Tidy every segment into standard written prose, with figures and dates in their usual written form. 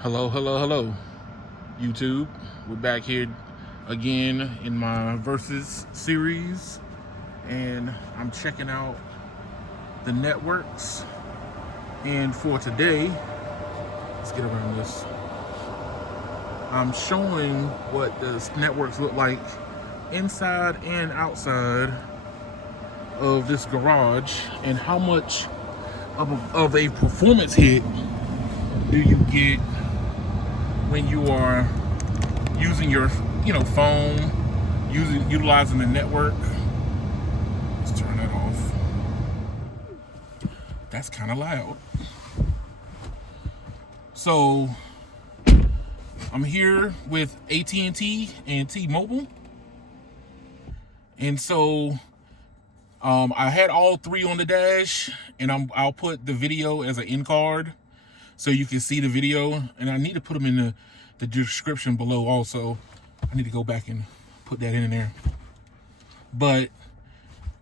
Hello, YouTube. We're back here again in my Versus series, and I'm checking out the networks. And for today, let's get around this. I'm showing what the networks look like inside and outside of this garage, and how much of a performance hit do you get when you are using your phone, utilizing the network. Let's turn that off. That's kind of loud. So I'm here with AT&T and T-Mobile, and so I had all three on the dash, and I'll put the video as an end card so you can see the video, and I need to put them in the description below also. I need to go back and put that in there. But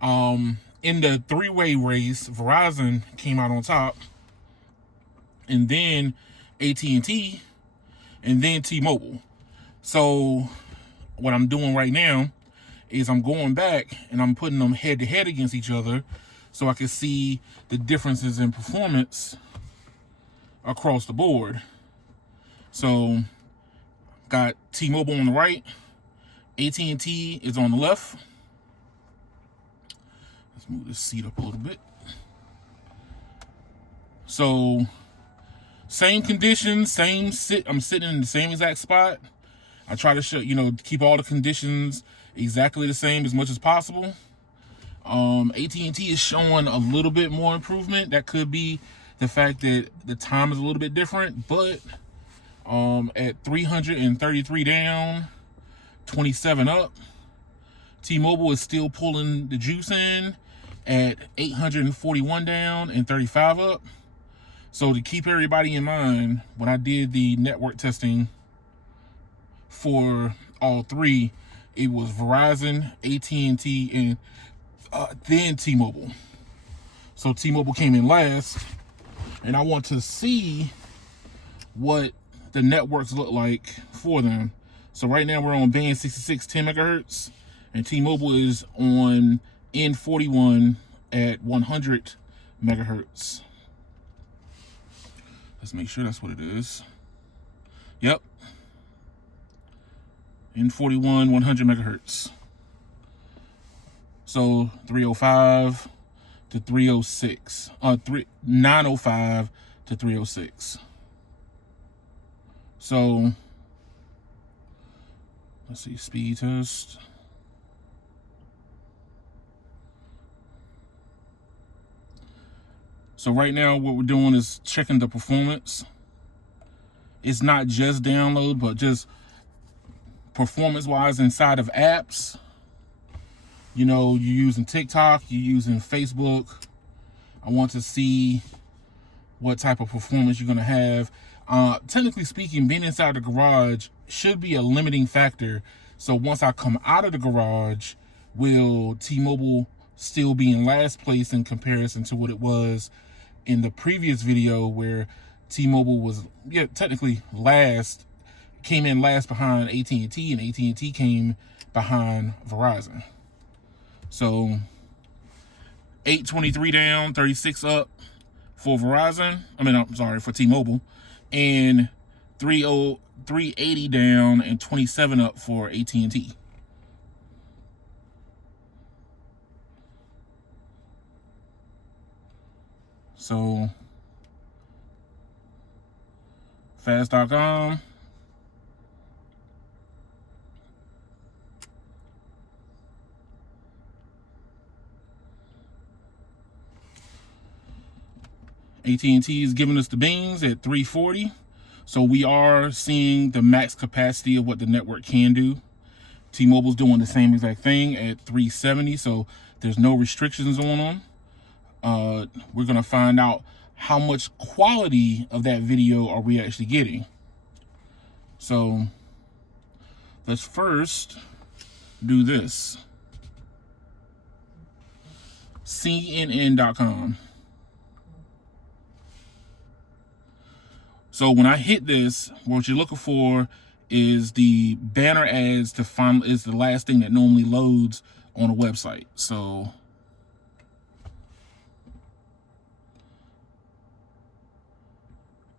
in the three-way race, Verizon came out on top, and then AT&T, and then T-Mobile. So what I'm doing right now is I'm going back and I'm putting them head-to-head against each other so I can see the differences in performance across the board. So got T-Mobile on the right, AT&T is on the left. Let's move this seat up a little bit. So same conditions, same sit. I'm sitting in the same exact spot. I try to show, keep all the conditions exactly the same as much as possible. AT&T is showing a little bit more improvement. That could be the fact that the time is a little bit different, but at 333 down, 27 up, T-Mobile is still pulling the juice in at 841 down and 35 up. So to keep everybody in mind, when I did the network testing for all three, it was Verizon, AT&T, and then T-Mobile. So T-Mobile came in last, and I want to see what the networks look like for them. So right now we're on band 66, 10 megahertz, and T-Mobile is on N41 at 100 megahertz. Let's make sure that's what it is. Yep. N41, 100 megahertz. So 305 to 306. 905 to 306. So let's see, speed test. So right now what we're doing is checking the performance. It's not just download, but just performance-wise inside of apps. You're using TikTok, you're using Facebook. I want to see what type of performance you're gonna have. Technically speaking, being inside the garage should be a limiting factor. So once I come out of the garage, will T-Mobile still be in last place in comparison to what it was in the previous video, where T-Mobile was technically last, came in last behind AT&T, and AT&T came behind Verizon. So 823 down, 36 up for Verizon. For T-Mobile, and 380 down and 27 up for AT&T. So fast.com. AT&T is giving us the beans at 340. So we are seeing the max capacity of what the network can do. T-Mobile's doing the same exact thing at 370. So there's no restrictions on them. We're going to find out how much quality of that video are we actually getting. So let's first do this. CNN.com. So when I hit this, what you're looking for is the banner ads to find is the last thing that normally loads on a website. So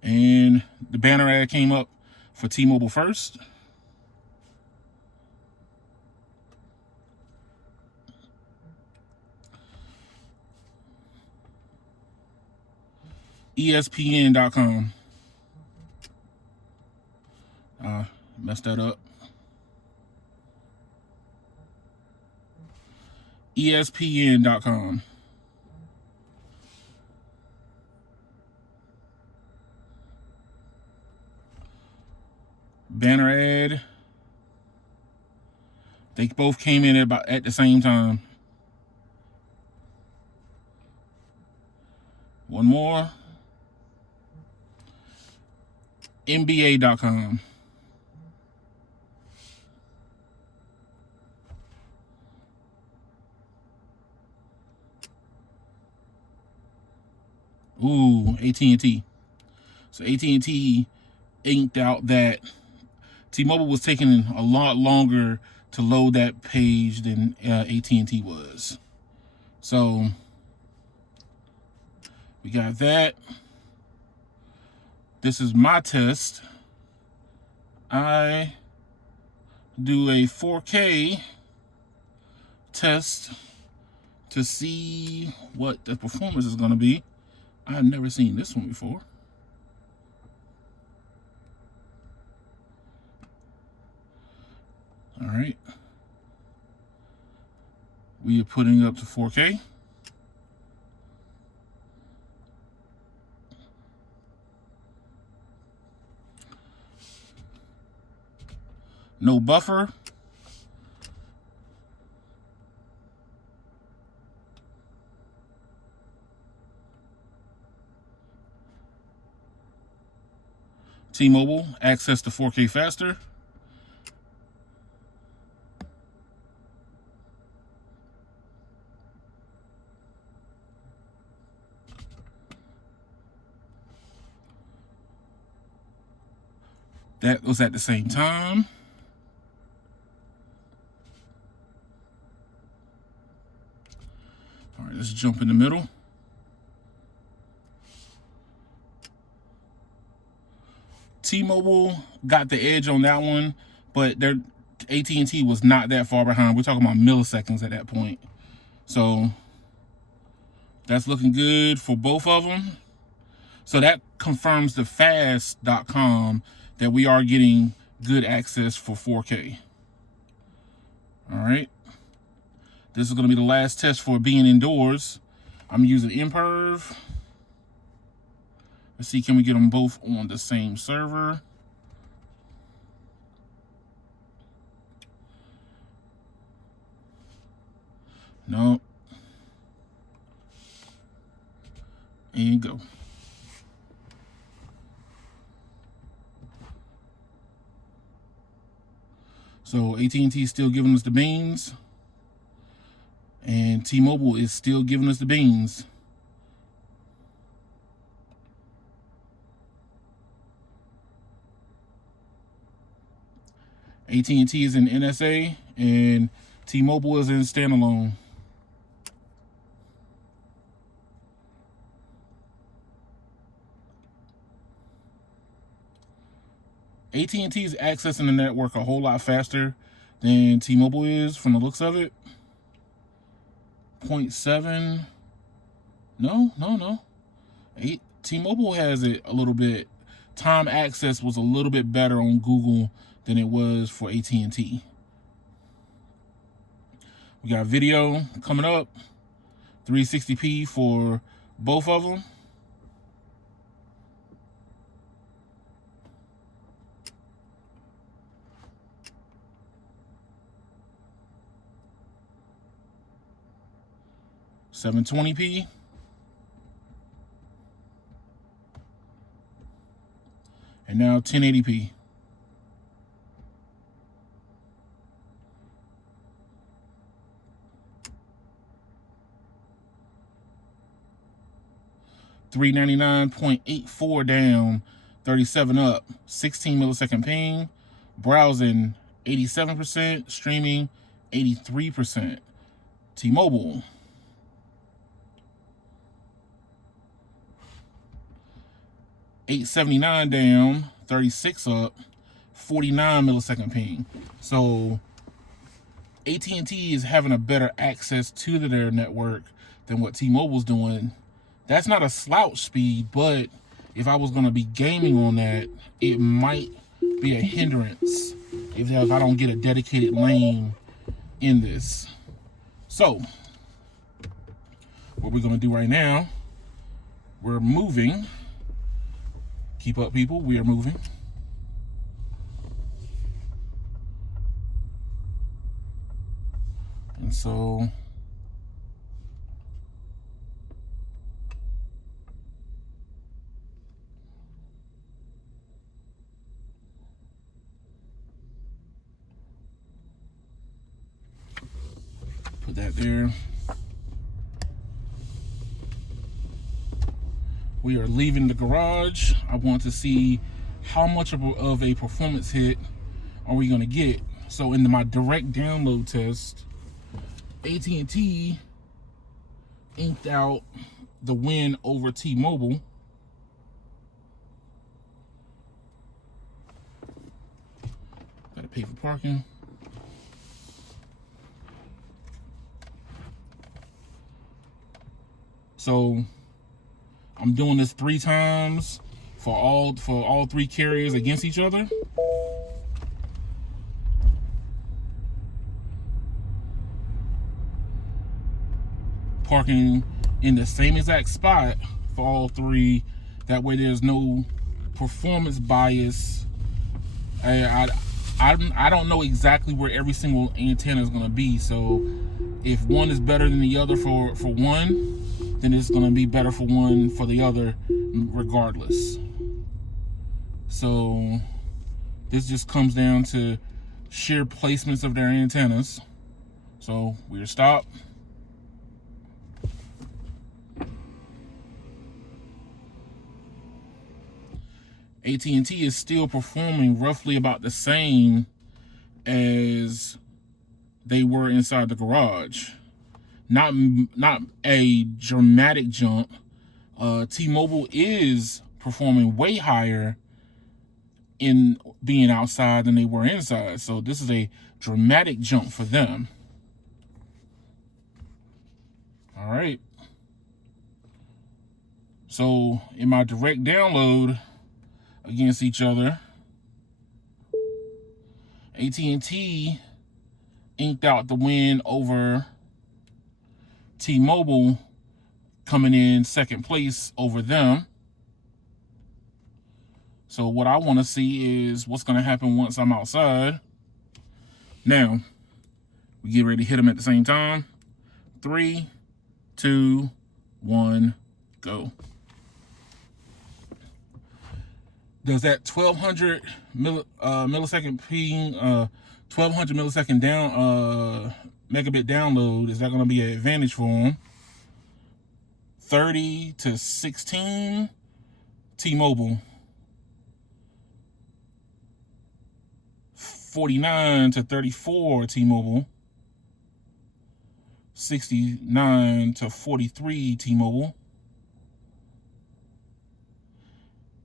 and the banner ad came up for T-Mobile first. ESPN.com. Messed that up. ESPN.com. Banner ad. They both came in at the same time. One more. NBA.com. Ooh, AT&T. So AT&T inked out that T-Mobile was taking a lot longer to load that page than AT&T was. So we got that. This is my test. I do a 4K test to see what the performance is going to be. I've never seen this one before. All right. We are putting up to 4K. No buffer. T-Mobile, access to 4K faster. That was at the same time. All right, let's jump in the middle. T-Mobile got the edge on that one, but their AT&T was not that far behind. We're talking about milliseconds at that point. So that's looking good for both of them. So that confirms the fast.com that we are getting good access for 4K. All right. This is going to be the last test for being indoors. I'm using Imperv. Let's see, can we get them both on the same server? No. And go. So AT&T is still giving us the beans. And T-Mobile is still giving us the beans. AT&T is in NSA and T-Mobile is in standalone. AT&T is accessing the network a whole lot faster than T-Mobile is from the looks of it. 0.7. No. T-Mobile has it a little bit. Time access was a little bit better on Google than it was for AT&T. We got video coming up. 360p for both of them. .720p. And now 1080p. $399.84 down 37 up, 16 millisecond ping, browsing 87%, streaming 83%. T-Mobile, 879 down, 36 up, 49 millisecond ping. So AT&T is having a better access to their network than what T-Mobile's doing. That's not a slouch speed, but if I was going to be gaming on that, it might be a hindrance if I don't get a dedicated lane in this. So what we're going to do right now, we're moving. Keep up, people. We are moving. And so put that there. We are leaving the garage. I want to see how much of a performance hit are we going to get. So in my direct download test, AT&T inked out the win over T-Mobile. Gotta pay for parking. So I'm doing this 3 times for all 3 carriers against each other. Parking in the same exact spot for all 3. That way there's no performance bias. I don't know exactly where every single antenna is going to be. So if one is better than the other for one, then it's going to be better for one for the other regardless. So this just comes down to sheer placements of their antennas. So we're stopped. AT&T is still performing roughly about the same as they were inside the garage. Not a dramatic jump. T-Mobile is performing way higher in being outside than they were inside. So this is a dramatic jump for them. All right. So in my direct download against each other, AT&T inked out the win over T-Mobile, coming in second place over them. So what I want to see is what's going to happen once I'm outside. Now, we get ready to hit them at the same time. 3, 2, 1, go. Does that 1200 millisecond ping, 1200 millisecond down megabit download, is that going to be an advantage for them? 30 to 16 T-Mobile. 49 to 34 T-Mobile. 69 to 43 T-Mobile.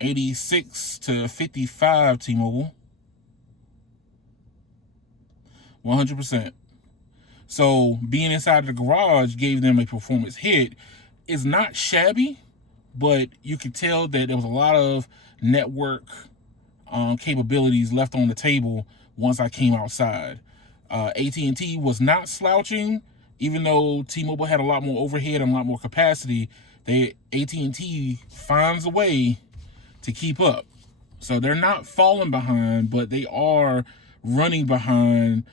86 to 55 T-Mobile. 100%. So being inside the garage gave them a performance hit. It's not shabby, but you could tell that there was a lot of network capabilities left on the table once I came outside. AT&T was not slouching, even though T-Mobile had a lot more overhead and a lot more capacity. AT&T finds a way to keep up. So they're not falling behind, but they are running behind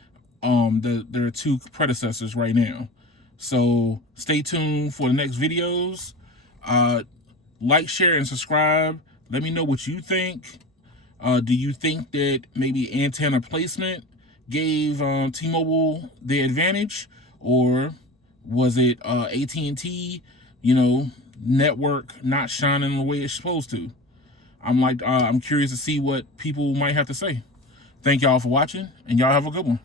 their 2 predecessors right now. So stay tuned for the next videos. Like, share, and subscribe. Let me know what you think. Do you think that maybe antenna placement gave T-Mobile the advantage, or was it AT&T, network not shining the way it's supposed to? I'm curious to see what people might have to say. Thank y'all for watching, and y'all have a good one.